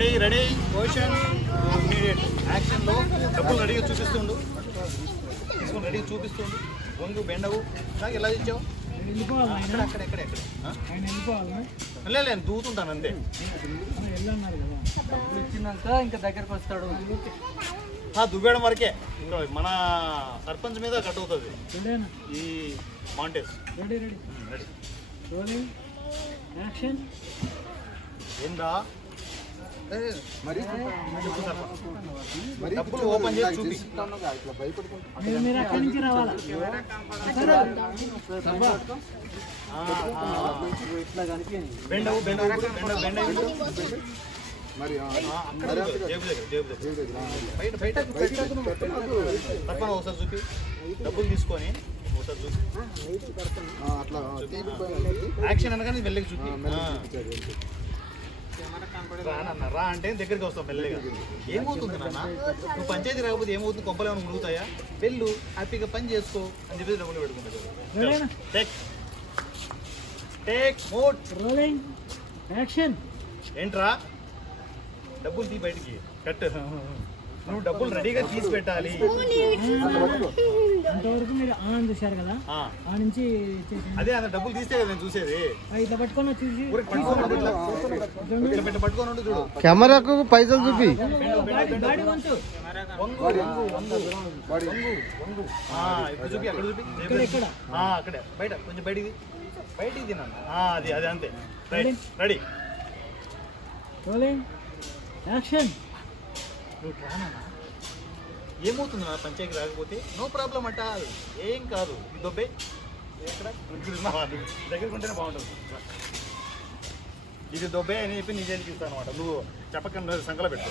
Ready position immediate యాక్షన్లో డబ్బులు రెడీగా చూపిస్తుండు, తీసుకొని రెడీగా చూపిస్తుండు. వంగు బెండవు నాకు ఎలా ఇచ్చావు? అక్కడ లేదు దూతుంటాను అంతే. ఇచ్చినాక ఇంకా దగ్గరకు వస్తాడు. దువ్వేయడం వరకే, ఇంకా మన సర్పంచ్ మీద కట్ అవుతుంది ఈ మాంటేజ్. ఏందా డబ్బులు ఓపెన్ చేసి చూపి. బెండవు తప్పన ఒకసారి చూపి, డబ్బులు తీసుకొని ఒకసారి చూపి. యాక్షన్ అనగానే మెల్లగా చూపి. రా అంటే దగ్గరికి వస్తావు మెల్లగా. ఏమవుతుంది నాన్న, నువ్వు పంచాయతీ రాకపోతే ఏమవుతుంది? కొంపలు ఏమైనా మురుగుతాయా? వెళ్ళు హ్యాపీగా పని చేసుకో అని చెప్పేసి డబ్బులు పెట్టుకుంటారు. ఏంట్రా డబ్బులు తీ బయటికి కట్. నువ్వు డబ్బులు రెడీగా తీసి పెట్టాలి. అంతవరకు మీరు ఆనంద్ చూశారు కదా, ఆ నుంచి అదే అన్న డబ్బులు తీస్తే కదా నేను చూసేది. ఇట్లా పట్టుకొని వచ్చేసి పట్టుకొని చూడు. కెమెరాకు పైసలు చూపి. ఇప్పుడు చూపి, అక్కడ చూపి, అక్కడే బయట కొంచెం బయటికి తిన్నాను. అది అది అంతే. Ready action. నువ్వు రానా? ఏమవుతుంది నా పంచాయతీ రాకపోతే? నో ప్రాబ్లం అట, ఏం కాదు. ఇది దొబ్బే ఎక్కడ దగ్గరికి ఉంటేనే బాగుంటుంది. ఇది దొబ్బే అని చెప్పి నీ చేతికి ఇస్తాను అనమాట. నువ్వు చెప్పకుండా సంకల పెట్టు.